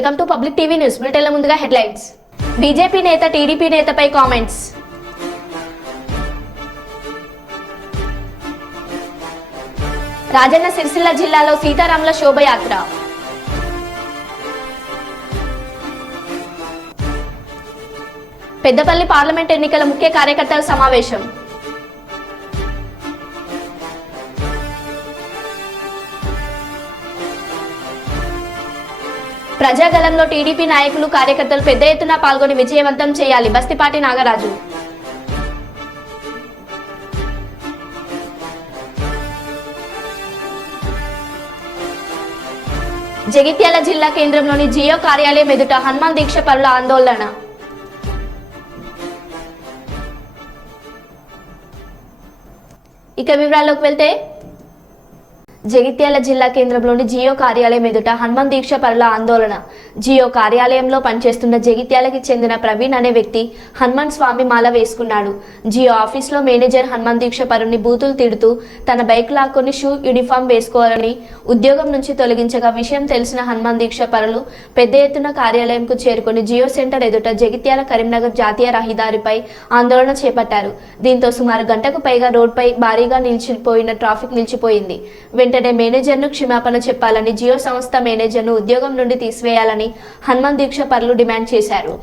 Welcome to public TV news బులెటిన్ల ముందుగా headlines. BJP నేత టీడీపీ నేతపై కామెంట్స్. రాజన్న సిరిసిల్ల జిల్లాలో సీతారాముల శోభయాత్ర. పెద్దపల్లి పార్లమెంట్ ఎన్నికల ముఖ్య కార్యకర్తల సమావేశం. ప్రజాగలంలో టీడీపీ నాయకులు కార్యకర్తలు పెద్ద ఎత్తున పాల్గొని విజయవంతం చేయాలి. బస్తిపాటి నాగరాజు. జగిత్యాల జిల్లా కేంద్రంలోని జియో కార్యాలయం ఎదుట హనుమాన్ దీక్ష పరుల ఆందోళన. ఇక వివరాల్లోకి వెళ్తే, జగిత్యాల జిల్లా కేంద్రంలోని జియో కార్యాలయం ఎదుట హనుమాన్ దీక్ష పరుల ఆందోళన. జియో కార్యాలయంలో పనిచేస్తున్న జగిత్యాలకి చెందిన ప్రవీణ్ అనే వ్యక్తి హనుమాన్ స్వామి మాల వేసుకున్నాడు. జియో ఆఫీస్లో మేనేజర్ హనుమాన్ దీక్ష పరుని బూతులు తిడుతూ తన బైక్ లాక్కొని షూ యూనిఫామ్ వేసుకోవాలని ఉద్యోగం నుంచి తొలగించగా విషయం తెలిసిన హనుమాన్ దీక్ష పరులు పెద్ద ఎత్తున కార్యాలయంకు చేరుకుని జియో సెంటర్ ఎదుట జగిత్యాల కరీంనగర్ జాతీయ రహదారిపై ఆందోళన చేపట్టారు. దీంతో సుమారు గంటకు పైగా రోడ్పై భారీగా నిలిచిపోయిన ట్రాఫిక్ నిలిచిపోయింది. వెంటనే మేనేజర్ను క్షమాపణ చెప్పాలని, జియో సంస్థ మేనేజర్ను ఉద్యోగం నుండి తీసివేయాలని హనుమాన్ దీక్ష పరులు డిమాండ్ చేశారు.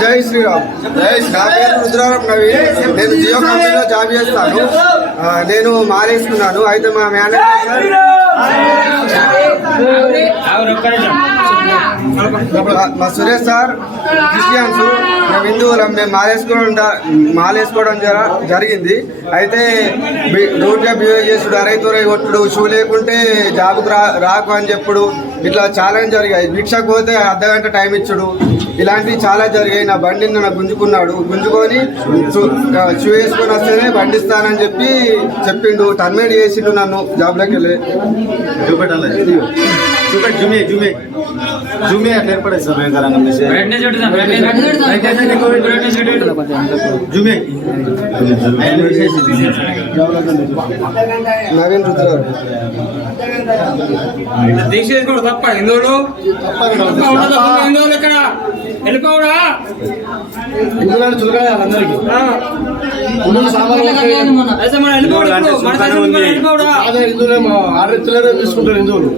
జై శ్రీరామ్. నా పేరు రుద్రారం నవీన్. నేను జియో కంపెనీలో జాబ్ చేస్తాను. నేను మారేసుకున్నాను. అయితే మా మేనేజర్ మా సురేష్ సార్ క్రిస్టియన్స్, మేము హిందువులం. మేము మాలేసుకోవడం జరిగింది. అయితే రూట్గా బిహేవ్ చేసుడు, అరైతురై కొట్టుడు, షూ లేకుంటే జాబుకు రాకు అని చెప్పుడు, ఇట్లా చాలా జరిగాయి. భిక్షకు పోతే అర్ధగంట టైం ఇచ్చుడు, ఇలాంటివి చాలా జరిగాయి. నా బండిని నాకు గుంజుకున్నాడు. గుంజుకొని షూ వేసుకొని వస్తేనే బండి ఇస్తానని చెప్పిండు. టర్మినేట్ చేసిండు నన్ను జాబ్లోకి వెళ్ళి. జూమే అట్లా ఏర్పడే సార్ జూమే నవీన్ రుద్రారు. దీక్ష చేసుకోడు తప్ప హిందువులు ఇక్కడ వెళ్ళిపోవడా హిందువులు చులకాలి అందరికీ. హిందువులే ఆరెత్తులే తీసుకుంటారు హిందువులు.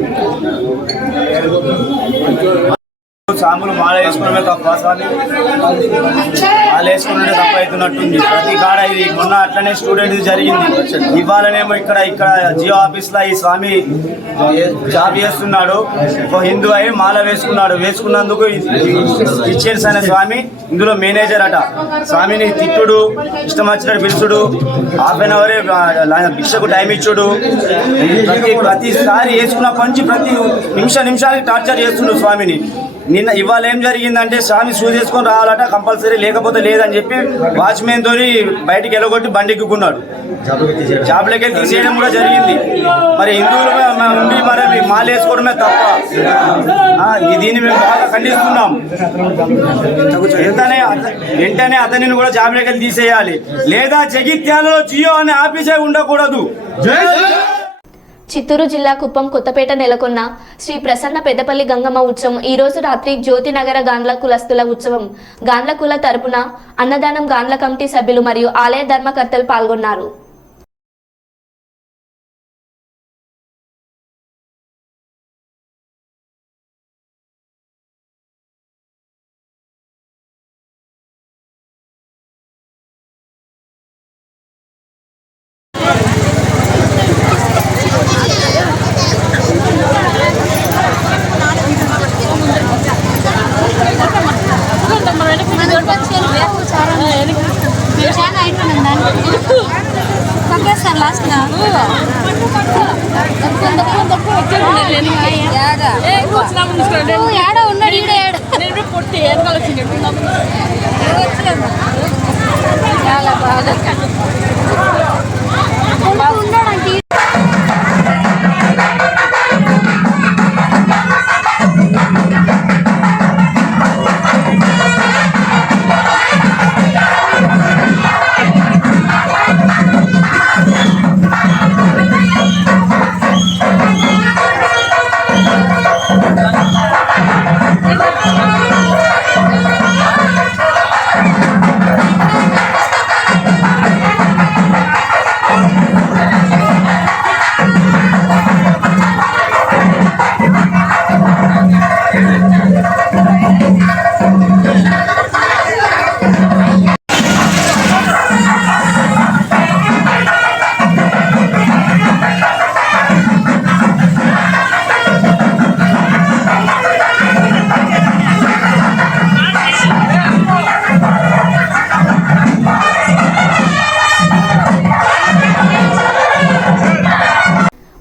స్వాములు మాల వేసుకోవడమే తప్ప స్వామి, మాల వేసుకున్నట్టే తప్ప అవుతున్నట్టుంది ప్రతి కాడ. ఇది మొన్న అట్లనే స్టూడెంట్ జరిగింది. ఇవాళనేమో ఇక్కడ జియో ఆఫీస్లో ఈ స్వామి జాబ్ చేస్తున్నాడు. ఒక హిందూ అయి మాల వేసుకున్నందుకు ఇచ్చేర్స్ అనే స్వామి ఇందులో మేనేజర్ అట. స్వామిని తిట్టుడు, ఇష్టం వచ్చినట్టు పిలుచుడు, ½ భిక్షకు టైం ఇచ్చుడు, ప్రతిసారి వేసుకున్న పంచి ప్రతి నిమిషానికి టార్చర్ చేస్తుండు స్వామిని. ఇవాళ ఏం జరిగిందంటే స్వామి షూ చేసుకొని రావాలట కంపల్సరీ, లేకపోతే లేదని చెప్పి వాచ్మెన్ తోని బయటికి వెళ్ళగొట్టి బండిక్కున్నాడు. జాబ్లకి తీసేయడం కూడా జరిగింది. మరి హిందువులు ఉండి మరి మాల వేసుకోవడమే తప్ప. దీన్ని మేము బాగా ఖండిస్తున్నాం. వెంటనే అతనిని కూడా జాబ్లకి తీసేయాలి, లేదా జగిత్యాలలో జియో అనే ఆఫీసే ఉండకూడదు. చిత్తూరు జిల్లా కుప్పం కొత్తపేట నెలకొన్న శ్రీ ప్రసన్న పెద్దపల్లి గంగమ్మ ఉత్సవం ఈ రోజు రాత్రి జ్యోతినగర గాండ్ల కులస్తుల ఉత్సవం. గాండ్ల కుల తరపున అన్నదానం గాండ్ల కమిటీ సభ్యులు మరియు ఆలయ ధర్మకర్తలు పాల్గొన్నారు.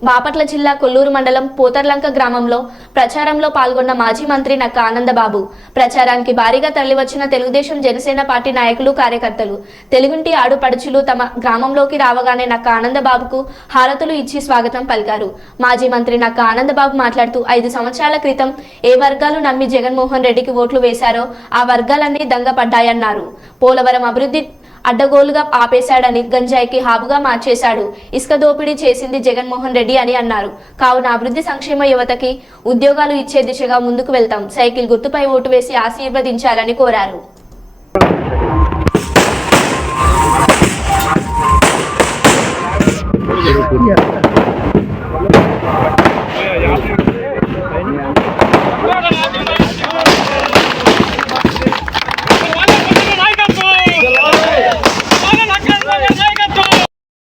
బాపట్ల జిల్లా కొల్లూరు మండలం పోతర్లంక గ్రామంలో ప్రచారంలో పాల్గొన్న మాజీ మంత్రి నక్క ఆనందబాబు. ప్రచారానికి భారీగా తరలివచ్చిన తెలుగుదేశం జనసేన పార్టీ నాయకులు కార్యకర్తలు తెలుగుంటి ఆడుపడుచులు తమ గ్రామంలోకి రావగానే నక్క ఆనందబాబుకు హారతులు ఇచ్చి స్వాగతం పలికారు. మాజీ మంత్రి నక్క ఆనందబాబు మాట్లాడుతూ 5 సంవత్సరాల క్రితం ఏ వర్గాలు నమ్మి జగన్మోహన్ రెడ్డికి ఓట్లు వేశారో ఆ వర్గాలన్నీ దంగపడ్డాయన్నారు. పోలవరం అభివృద్ధి అడ్డగోలుగా ఆపేశాడని, గంజాయికి హాబుగా మార్చేశాడు, ఇసుక దోపిడీ చేసింది జగన్మోహన్ రెడ్డి అని అన్నారు. కావున అభివృద్ధి సంక్షేమ యువతకి ఉద్యోగాలు ఇచ్చే దిశగా ముందుకు వెళ్తాం, సైకిల్ గుర్తుపై ఓటు వేసి ఆశీర్వదించాలని కోరారు.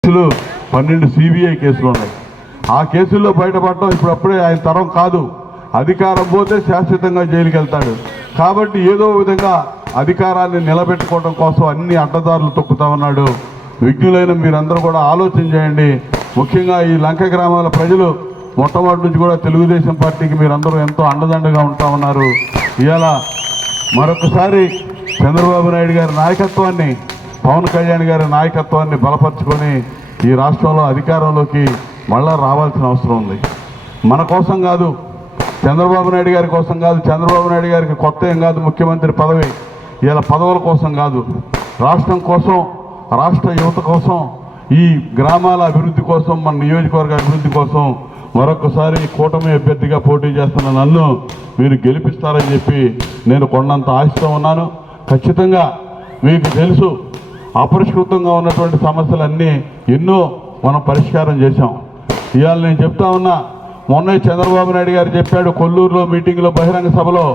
కేసులు 12 సిబిఐ కేసులు ఉన్నాయి. ఆ కేసుల్లో బయటపడటం ఇప్పుడప్పుడే ఆయన తరం కాదు. అధికారం పోతే శాశ్వతంగా జైలుకి వెళ్తాడు. కాబట్టి ఏదో విధంగా అధికారాన్ని నిలబెట్టుకోవడం కోసం అన్ని అడ్డదారులు తొక్కుతా ఉన్నాడు. విజ్ఞులైన మీరందరూ కూడా ఆలోచన చేయండి. ముఖ్యంగా ఈ లంక గ్రామాల ప్రజలు మొట్టమొదటి నుంచి కూడా తెలుగుదేశం పార్టీకి మీరందరూ ఎంతో అండదండగా ఉంటా ఉన్నారు. ఇవాళ మరొకసారి చంద్రబాబు నాయుడు గారి నాయకత్వాన్ని, పవన్ కళ్యాణ్ గారి నాయకత్వాన్ని బలపరుచుకొని ఈ రాష్ట్రంలో అధికారంలోకి మళ్ళా రావాల్సిన అవసరం ఉంది. మన కోసం కాదు, చంద్రబాబు నాయుడు గారి కోసం కాదు. చంద్రబాబు నాయుడు గారికి కొత్త ఏం కాదు ముఖ్యమంత్రి పదవి. ఇలా పదవుల కోసం కాదు, రాష్ట్రం కోసం, రాష్ట్ర యువత కోసం, ఈ గ్రామాల అభివృద్ధి కోసం, మన నియోజకవర్గ అభివృద్ధి కోసం మరొకసారి కూటమి అభ్యర్థిగా పోటీ చేస్తున్న నన్ను మీరు గెలిపిస్తారని చెప్పి నేను కొండంత ఆశతో ఉన్నాను. ఖచ్చితంగా మీకు తెలుసు, అపరిష్కృతంగా ఉన్నటువంటి సమస్యలన్నీ ఎన్నో మనం పరిష్కారం చేశాం. ఇవాళ నేను చెప్తా ఉన్నా, మొన్న చంద్రబాబు నాయుడు గారు చెప్పాడు కొల్లూరులో మీటింగ్లో, బహిరంగ సభలో,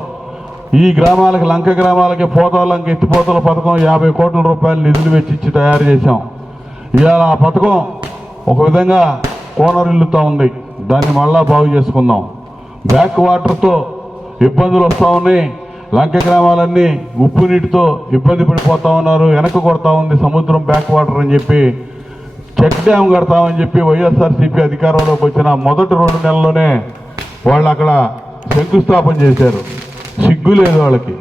ఈ గ్రామాలకు లంక గ్రామాలకి పోతాలంక ఎత్తిపోతల పథకం 50 కోట్ల రూపాయలు నిధులు వెచ్చించి తయారు చేశాం. ఇవాళ ఆ పథకం ఒక విధంగా కోనరిల్లుతూ ఉంది. దాన్ని మళ్ళా బాగు చేసుకుందాం. బ్యాక్ వాటర్తో ఇబ్బందులు వస్తూ ఉన్నాయి. లంక గ్రామాలన్నీ ఉప్పు నీటితో ఇబ్బంది పడిపోతూ ఉన్నారు. వెనక్కి కొడతా ఉంది సముద్రం బ్యాక్ వాటర్ అని చెప్పి చెక్ డ్యామ్ కడతామని చెప్పి వైఎస్ఆర్సీపీ అధికారంలోకి వచ్చిన మొదటి 2 నెలల్లోనే వాళ్ళు అక్కడ శంకుస్థాపన చేశారు. సిగ్గు లేదు వాళ్ళకి.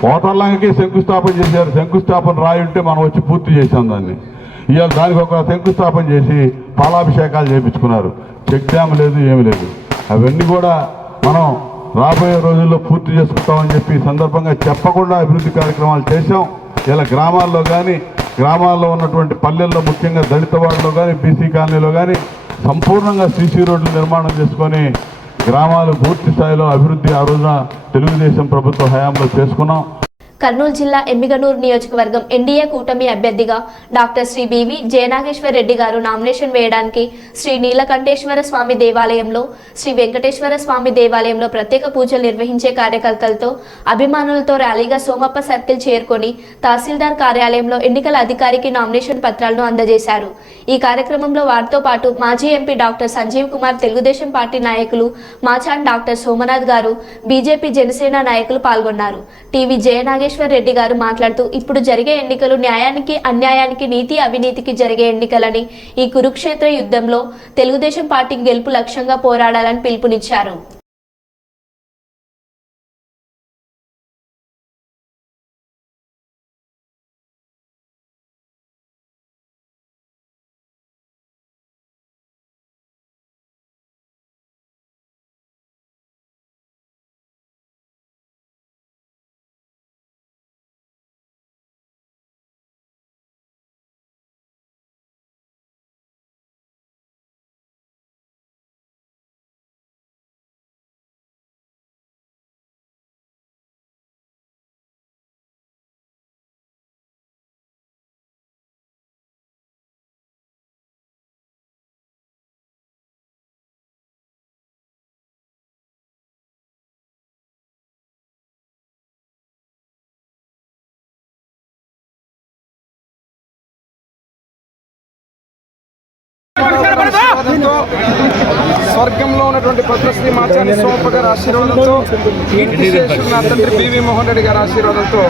పోతర్లంకకి శంకుస్థాపన చేశారు. శంకుస్థాపన రాయి ఉంటే మనం వచ్చి పూర్తి చేసాం దాన్ని. ఇవాళ దానికి ఒక శంకుస్థాపన చేసి పాలాభిషేకాలు చేయించుకున్నారు. చెక్ డ్యామ్ లేదు, ఏమి లేదు. అవన్నీ కూడా మనం రాబోయే రోజుల్లో పూర్తి చేసుకుంటామని చెప్పి సందర్భంగా చెప్పకుండా అభివృద్ధి కార్యక్రమాలు చేశాం. ఇలా గ్రామాల్లో కానీ, గ్రామాల్లో ఉన్నటువంటి పల్లెల్లో ముఖ్యంగా దళిత వాడలో కానీ, బీసీ కాలనీలో కానీ సంపూర్ణంగా సీసీ రోడ్లు నిర్మాణం చేసుకొని గ్రామాలు పూర్తి స్థాయిలో అభివృద్ధి ఆ రోజున తెలుగుదేశం ప్రభుత్వ హయాంలో చేసుకున్నాం. కర్నూలు జిల్లా ఎమ్మిగనూరు నియోజకవర్గం ఎన్డీఏ కూటమి అభ్యర్థిగా డాక్టర్ శ్రీ బివి జయనాగేశ్వర రెడ్డి గారు నామినేషన్ వేయడానికి శ్రీ నీలకంఠేశ్వర స్వామి దేవాలయంలో, శ్రీ వెంకటేశ్వర స్వామి దేవాలయంలో ప్రత్యేక పూజలు నిర్వహించే కార్యకర్తలతో అభిమానులతో ర్యాలీగా సోమప్ప సర్కిల్ చేరుకొని తహసీల్దార్ కార్యాలయంలో ఎన్నికల అధికారికి నామినేషన్ పత్రాలను అందజేశారు. ఈ కార్యక్రమంలో వారితో పాటు మాజీ MP doctor Sanjeev Kumar, Telugu Desam party నాయకులు మాచాన్ డాక్టర్ సోమనాథ్ గారు, బీజేపీ జనసేన నాయకులు పాల్గొన్నారు. టీవీ జయనాగేశ్వర రెడ్డి గారు మాట్లాడుతూ ఇప్పుడు జరిగే ఎన్నికలు న్యాయానికి, అన్యాయానికి, నీతి అవినీతికి జరిగే ఎన్నికలని, ఈ కురుక్షేత్ర యుద్ధంలో తెలుగుదేశం పార్టీ గెలుపు లక్ష్యంగా పోరాడాలని పిలుపునిచ్చారు. స్వర్గంలో ఉన్నటువంటి పద్మశ్రీ మాచాని సోమప్ప గారి ఆశీర్వాదంతో, కీర్తిశేషులు నా తండ్రి బివి మోహన్ రెడ్డి గారి ఆశీర్వాదంతో,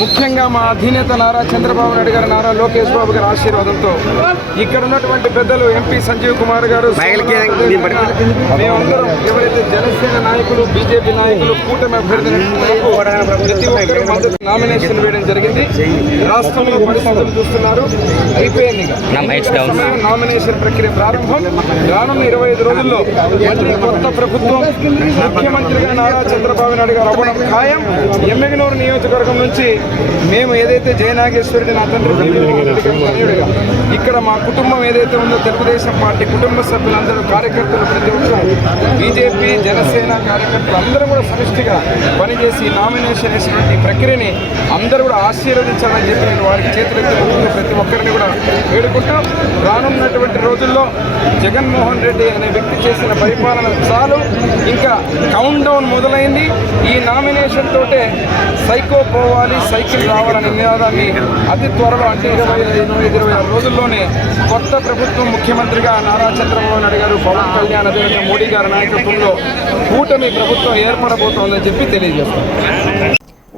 ముఖ్యంగా మా అధినేత నారా చంద్రబాబు నాయుడు గారు, నారా లోకేష్ బాబు గారి ఆశీర్వాదంతో, ఇక్కడ ఉన్నటువంటి పెద్దలు ఎంపీ సంజీవ్ కుమార్ గారు, మేమందరం ఎవరైతే జనసేన నాయకులు, బీజేపీ నాయకులు, కూటమి అభ్యర్థి ప్రతి ఒక్కరు మద్దతు నామినేషన్ వేయడం జరిగింది. రాష్ట్రంలో పరిస్థితులు చూస్తున్నారు. అయిపోయింది నామినేషన్ ప్రక్రియ ప్రారంభం. రానున్న 25 రోజుల్లో కొత్త ప్రభుత్వం, ముఖ్యమంత్రిగా నారా చంద్రబాబు నాయుడు గారు అవ్వడం ఖాయం. ఎమ్మిగనూరు నియోజకవర్గం నుంచి మేము ఏదైతే జయనాగేశ్వరుడి నా తండ్రి తనయుడిగా ఇక్కడ మా కుటుంబం ఏదైతే ఉందో, తెలుగుదేశం పార్టీ కుటుంబ సభ్యులందరూ, కార్యకర్తలు, ప్రతి ఒక్కరు బీజేపీ జనసేన కార్యకర్తలు అందరూ కూడా సమిష్టిగా పనిచేసి నామినేషన్ వేసినటువంటి ప్రక్రియని అందరూ కూడా ఆశీర్వదించాలని చెప్పి నేను వారికి చేతులెత్తి ప్రతి ఒక్కరిని కూడా వేడుకుంటాం. రానున్నటువంటి రోజుల్లో జగన్మోహన్ రెడ్డి అనే వ్యక్తి చేసిన పరిపాలన చాలు, ఇంకా కౌంట్ డౌన్ మొదలైంది. ఈ నామినేషన్ తోటే సైకో పోవాలి, సైకిల్ రావాలనే నినాదాన్ని అతి త్వరలో, అంటే 25-26 రోజుల్లోనే కొత్త ప్రభుత్వం, ముఖ్యమంత్రిగా నారా చంద్రబాబు నాయుడు గారు, పవన్ కళ్యాణ్, అదేవిధంగా మోడీ గారి నాయకత్వంలో కూటమి ప్రభుత్వం ఏర్పడబోతోందని చెప్పి తెలియజేస్తాం.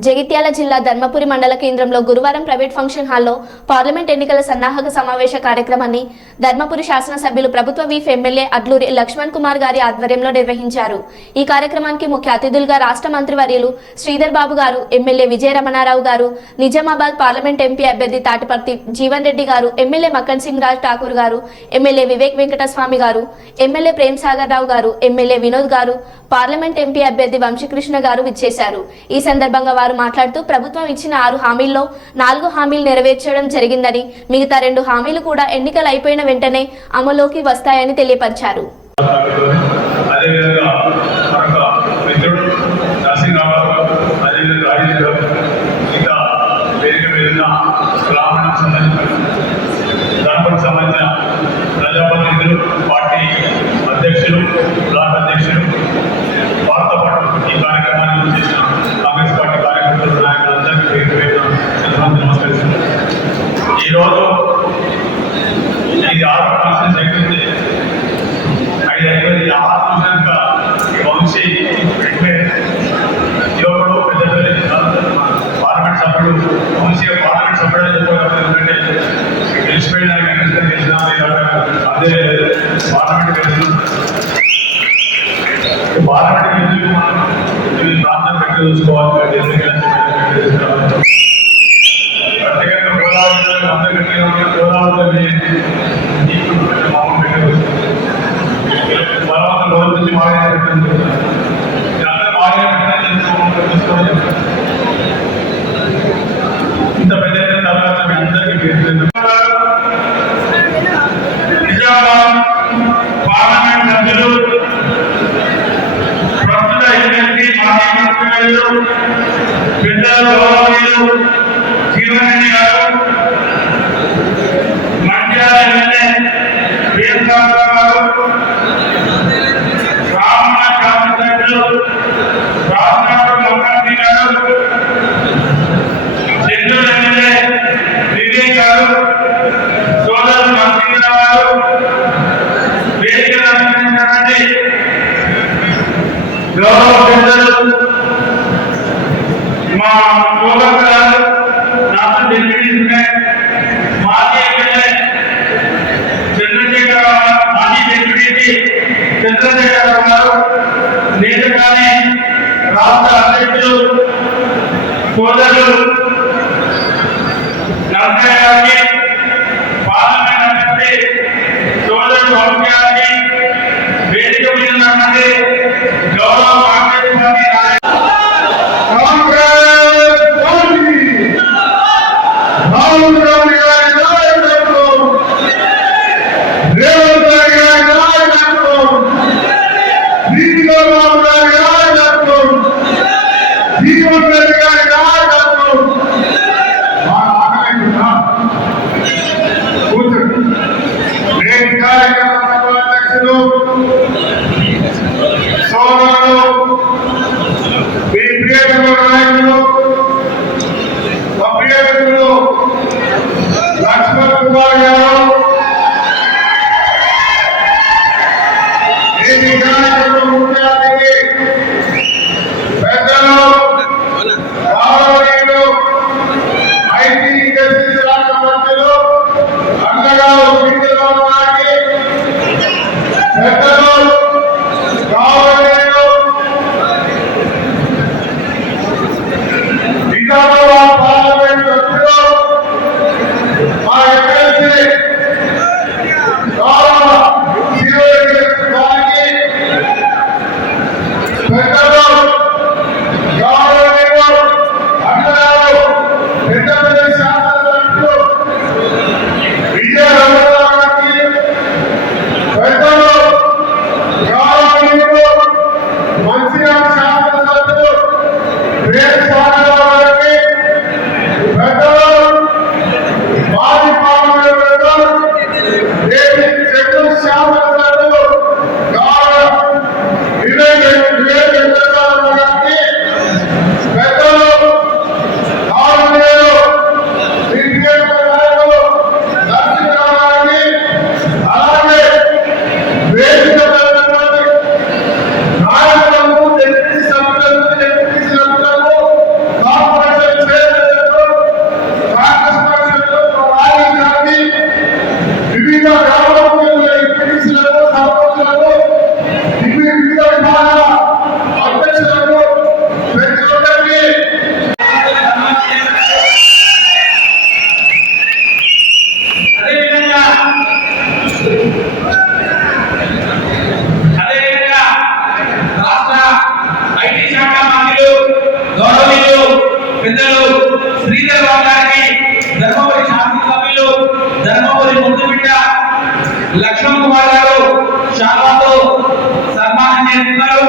జగిత్యాల జిల్లా ధర్మపురి మండల కేంద్రంలో గురువారం ప్రైవేట్ ఫంక్షన్ హాల్లో పార్లమెంట్ ఎన్నికల సన్నాహక సమావేశ కార్యక్రమాన్ని ధర్మపురి శాసనసభ్యులు ప్రభుత్వ వీఫ్ ఎమ్మెల్యే అడ్లూరి లక్ష్మణ్ కుమార్ గారి ఆధ్వర్యంలో నిర్వహించారు. ఈ కార్యక్రమానికి ముఖ్య అతిథులుగా రాష్ట్ర మంత్రివర్యులు శ్రీధర్ బాబు గారు, ఎమ్మెల్యే విజయ రమణారావు గారు, నిజామాబాద్ పార్లమెంట్ ఎంపీ అభ్యర్థి తాటిపర్తి జీవన్ రెడ్డి గారు, ఎమ్మెల్యే మక్కన్ సింగ్ రాజ్ ఠాకూర్ గారు, ఎమ్మెల్యే వివేక్ వెంకటస్వామి గారు, ఎమ్మెల్యే ప్రేమ్ సాగర్ రావు గారు, ఎమ్మెల్యే వినోద్ గారు, పార్లమెంట్ ఎంపీ అభ్యర్థి వంశీకృష్ణ గారు విచ్చేశారు. ఈ సందర్భంగా వారు మాట్లాడుతూ ప్రభుత్వం ఇచ్చిన 6 హామీల్లో 4 హామీలు నెరవేర్చడం జరిగిందని, మిగతా 2 హామీలు కూడా ఎన్నికలు అయిపోయిన వెంటనే అమలులోకి వస్తాయని తెలియపరిచారు. ప్రజాప్రతినిధులు, పార్టీ అధ్యక్షులు, బ్లాక్ అధ్యక్షులు, వారితో పాటు ఈ కార్యక్రమాన్ని చేసిన చూసుకోవాలి. ప్రత్యేకంగా గోదావరి అందరికీ గోదావరి బలవంతం గౌరవించి మాడే ఇంత పెద్ద తర్వాత మీ అందరికీ నిజామాబాద్ పార్లమెంట్ సభ్యులు ప్రస్తుత ఎమ్మెల్సీ మాజీ మంత్రివర్యులు పెద్దల గౌరవనీయులు జీవనరెడ్డి గారు, మంచిర్యాల ఎమ్మెల్యే వీరరాఘవ గారు, రామన్న శాసనసభ్యులు రాజనాథ్ మొక్కీ గారు, చెన్నూరు ఎమ్మెల్యే వివేక్ గారు, సోదరులు నరసింహరావు గారు, వేదిక అలంకరించినటువంటి గౌరవ పెద్దలు మా యువకులు నాతో డిప్యూటీ మాజీ ఎమ్మెల్యే చంద్రశేఖరరావు, మాజీ డిప్యూటీ చంద్రశేఖరరావు గారు, నేతకాని రాష్ట్ర అధ్యక్షులు సోదరులు నరసయ్య గారికి, పార్లమెంట్ అభ్యర్థి సోదరుడు వంశీ గారికి, వేదిక మీద ఉన్నటువంటి గౌరవ కాంగ్రెస్ పార్టీ లక్ష్మణ్ కుమార్ గారు, ఈ కార్యక్రమం ముఖ్య అతిథి పెద్దలు గౌరవనీయులు ఐటీ జస్టిస్ శాఖ మంత్రులు అండగారు శ్రీధరరావు గారికి, పెద్దలు గౌరవనీయులు నిజామాబాద్ పార్లమెంట్ సభ్యులు మా ఎమ్మెల్సీ గౌరవ జీవనరెడ్డి గారికి, పెద్దలు గౌరవనీయులు అండగారు పెద్దపల్లి శాసనసభ్యులు విజయరాఘవ గారికి, పెద్దలు గౌరవనీయులు మంచిర్యాల శాసనసభ్యులు వేణుస్వామిరావు గారికి, పెద్దలు మాజీ పార్లమెంట్ మెంబర్ చెన్నూరు శాసనసభ్యులు గౌరవ వివేక్ వెంకటరావు గారికి, పెద్దలు గౌరవనీయులు సిపిఎం నాయకులు నరసింహరావు గారికి, అలాగే వేదిక నాయకులకు, డిప్యూటీ సభ్యులకు, కార్పొరేషన్ చైర్మన్లకు, కాంగ్రెస్ పక్షంలో రాజీ గారికి, వివిధ గ్రామాల ఎంపీటీసీలకు, సర్పంచులకు, వివిధ విభాగాల అధ్యక్షులకు, ప్రతి ఒక్కరికి అదేవిధంగా రాష్ట్ర ఐటీ శాఖ మంత్రులు గౌరవనీయులు పెద్దలు శ్రీధరరావు గారికి, ధర్మపురి శాసనసభ్యులు ధర్మపురి ముద్దుబిడ్డ లక్ష్మణ్ కుమార్ గారు శాఖతో సన్మానం చేస్తున్నారు.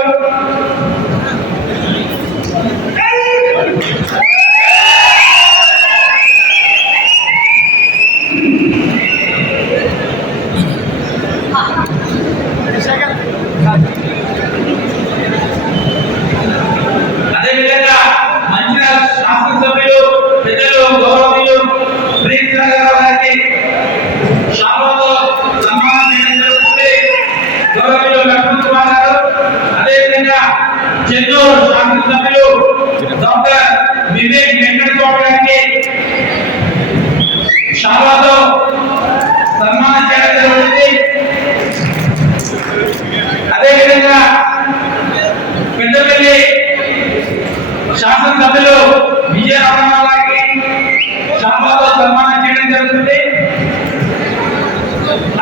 అదేవిధంగా మంచిర్యాల శాసనసభ్యులు పెద్దలు గౌరవనీయులు వీరరాఘవ గారికి శాఖతో సన్మానం చేయడం జరుగుతుంది. శాసనసభ్యులు విజయ రామరావు గారికి శాంబాతో సన్మానం చేయడం జరుగుతుంది.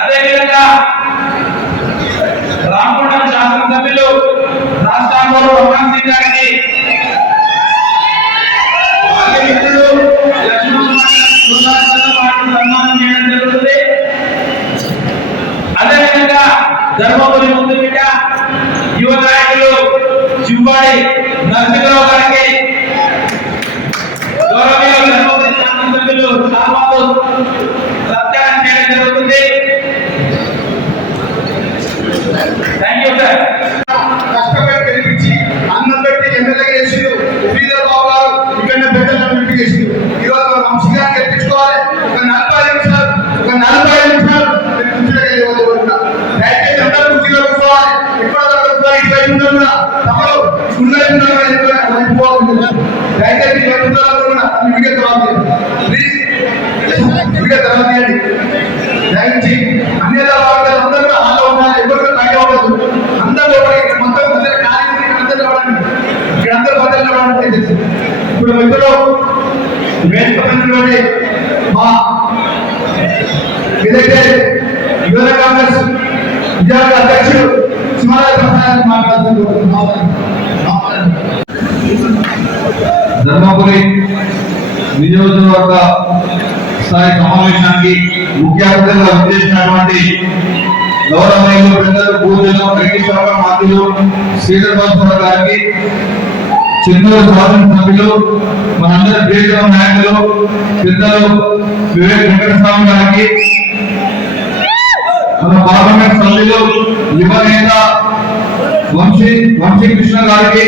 అదేవిధంగా రామగుండం శాసనసభ్యులు రాష్ట్రాంగోడు రమణ్ సింగ్ గారికి సన్మానం చేయడం జరుగుతుంది. అదేవిధంగా ధర్మపురి ముందుబిడ్డ యువ నాయకులు చివ్వాడి నరసింహరావు గారికి గౌరవనీయ ధర్మపురి శాసనసభ్యులు సాల్వాతో సత్కారం చేయడం జరుగుతుంది. Thank you sir. కష్టపడి గెలిపించి అన్నం పెట్టి ఎమ్మెల్యే చేసిండు. శ్రీధర్ బాబు గారు ఇక్కడ పెద్దలను ఎంపిక చేసిండు. ఈరోజు మనం వంశీగాన్ని గెలిపించుకోవాలి. ఒక 40 నిమిషాలు దయచేసి అందరూ కుర్చీలో కూర్చోవాలి. ఎక్కడ దయచేసి దయచేసి అన్ని అందరూ కూడా హాల్లో ఉండాలి. ఎవరు బయట ఉండదు. అందరూ మొత్తం అందరూ అందరూ రావడానికి ఇక్కడ అందరూ బద్దలు రావడానికి తెలుసు. ఇప్పుడు మిత్రులు వేదిక మంత్రులు మా ఏదైతే యువత కాంగ్రెస్ విద్యార్థి అధ్యక్షుడు సుమారాయ ప్రసాద్ మాట్లాడుతున్నారు. ధర్మపురి నియోజకవర్గ స్థాయి సమావేశానికి ముఖ్య అతిథిగా విచ్చేసినటువంటి గౌరవనీయులు పెద్దలు పూజలు ఐటీ శాఖ మంత్రులు శ్రీధర్ బాబు గారికి, చెన్నూరు శాసనసభ్యులు, మనందరి ప్రియతమ నాయకులు పెద్దలు వివేక్ వెంకటస్వామి గారికి, మన పార్లమెంట్ సభ్యులు యువ నేత వంశీ కృష్ణ గారికి,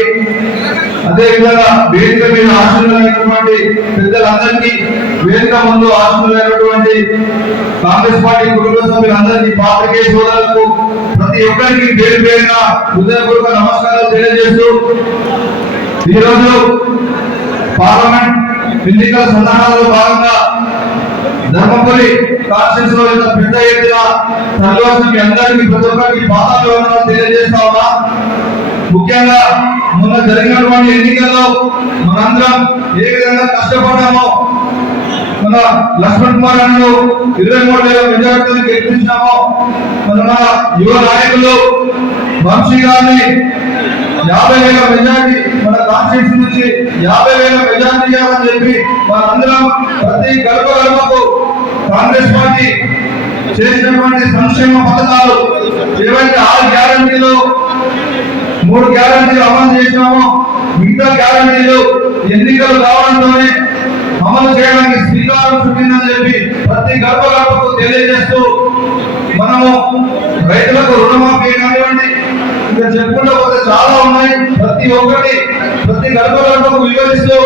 అదేవిధంగా వేదిక మీద ఆశీర్వైనటువంటి పెద్దలందరికీ, వేదిక ముందు ఆశీర్వైనటువంటి కాంగ్రెస్ పార్టీ కుటుంబ సభ్యులందరికీ, పాత్రికేయ సోదరులకు ప్రతి ఒక్కరికి పేరు పేరున హృదయపూర్వక నమస్కారాలు తెలియజేస్తూ ఈరోజు పార్లమెంట్ ఎన్నికల సన్నాహాలలో భాగంగా ధర్మపురి కాన్స్టిట్యూన్స్ లో ఇంత పెద్ద ఎత్తున తరలివచ్చిన అందరికీ ప్రతి ఒక్కరికి పాదాలు తెలియజేస్తా ఉన్నా. ముఖ్యంగా మొన్న జరిగినటువంటి ఎన్నికల్లో మనందరం ఏ విధంగా కష్టపడ్డామో, మన లక్ష్మణ్ కుమార్ అన్నను 23,000 మెజార్టీతో గెలిపించామో, మన యువ నాయకులు వంశీ గారిని 50,000 మెజార్టీ మన కాన్స్టిట్యూన్సీ నుంచి 50,000 మెజార్టీ ఇవ్వాలని చెప్పి మనందరం ప్రతి గడప గడపకు కాంగ్రెస్ పార్టీ చేసినటువంటి సంక్షేమ పథకాలు ఏవైతే 6 గ్యారంటీలు 3 గ్యారంటీలు అమలు చేసినామో, మిగతా గ్యారంటీలు ఎన్నికలు కావడంతోనే అమలు చేయడానికి శ్రీకారం చుట్టిందని చెప్పి ప్రతి గడప గడపకు తెలియజేస్తూ మనము రైతులకు రుణమాఫీ కానివ్వండి, ఇంకా చెప్పుకుంటూ పోతే చాలా ఉన్నాయి. ప్రతి ఒక్కటి ప్రతి గడప గడపకు వివరిస్తూ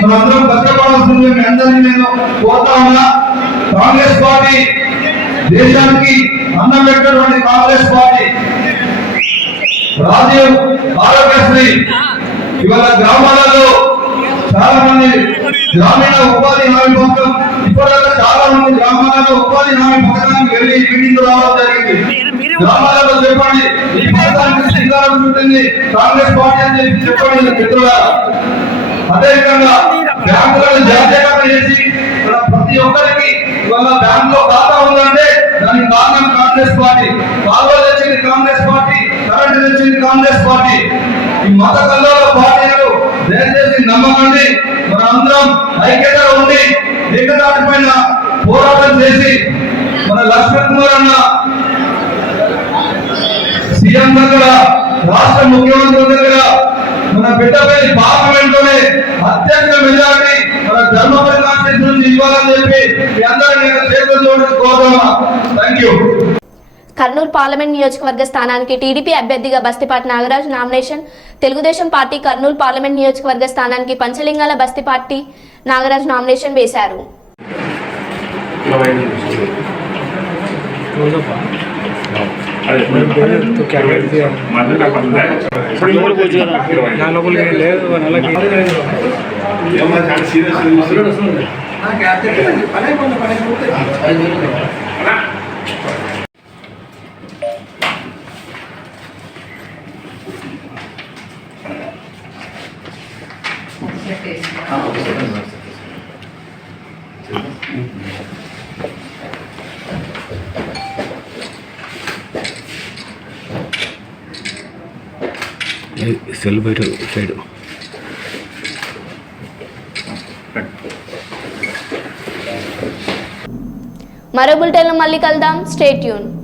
మనందరం కష్టపడాల్సింది మీ అందరినీ నేను కోరుతా ఉన్నా. కాంగ్రెస్ పార్టీ దేశానికి అన్నం పెట్టినటువంటి కాంగ్రెస్ పార్టీ, రాజీవ్ ఆరోగ్యశ్రీ ఇవాళ గ్రామాలలో చాలా మంది గ్రామీణ ఉపాధి హామీ పథకం, ఇప్పటిదాకా చాలా మంది గ్రామాలలో ఉపాధి హామీ పథకానికి వెళ్ళి మీటింగ్ రావడం జరిగింది. గ్రామాలలో చెప్పండి ఈ పథకానికి శ్రీకారం చుట్టింది కాంగ్రెస్ పార్టీ అని చెప్పి చెప్పండి మిత్రులారా. అదేవిధంగా బ్యాంకులను జాతీయకరణ చేసి ప్రతి ఒక్కరికి ఇవాళ బ్యాంక్ లో ఖాతా ఉందంటే దానికి కారణం కాంగ్రెస్ పార్టీ. కాలువలు తెచ్చింది కాంగ్రెస్ పార్టీ, కరెంటు తెచ్చింది కాంగ్రెస్ పార్టీ. ఈ మత కల్లోల పార్టీలు దయచేసి నమ్మకండి. మన అందరం ఐక్యత ఉండి ఏకదాటి పైన పోరాటం చేసి మన లక్ష్మణ్ కుమార్ అన్న సీఎం దగ్గర, రాష్ట్ర ముఖ్యమంత్రి దగ్గర, మన పెద్దపల్లి పార్లమెంట్ లోనే అత్యంత మెజారిటీ మన ధర్మపురి కాన్స్టిట్యూన్సీ నుంచి ఇవ్వాలని చెప్పి మీ అందరినీ చేతులు జోడించి కోరుతున్నా. Thank you. కర్నూలు పార్లమెంట్ నియోజకవర్గ స్థానానికి టీడీపీ అభ్యర్థిగా Bastipati Nagaraj nomination, Telugu Desam party Kurnool parliament నియోజకవర్గ స్థానానికి పంచలింగాల బస్తిపాటి నాగరాజ్ నామినేషన్ వేశారు. సెల్ బయట సైడ్ మరో బులెటిన్లో మళ్ళీ కలుద్దాం. Stay tune.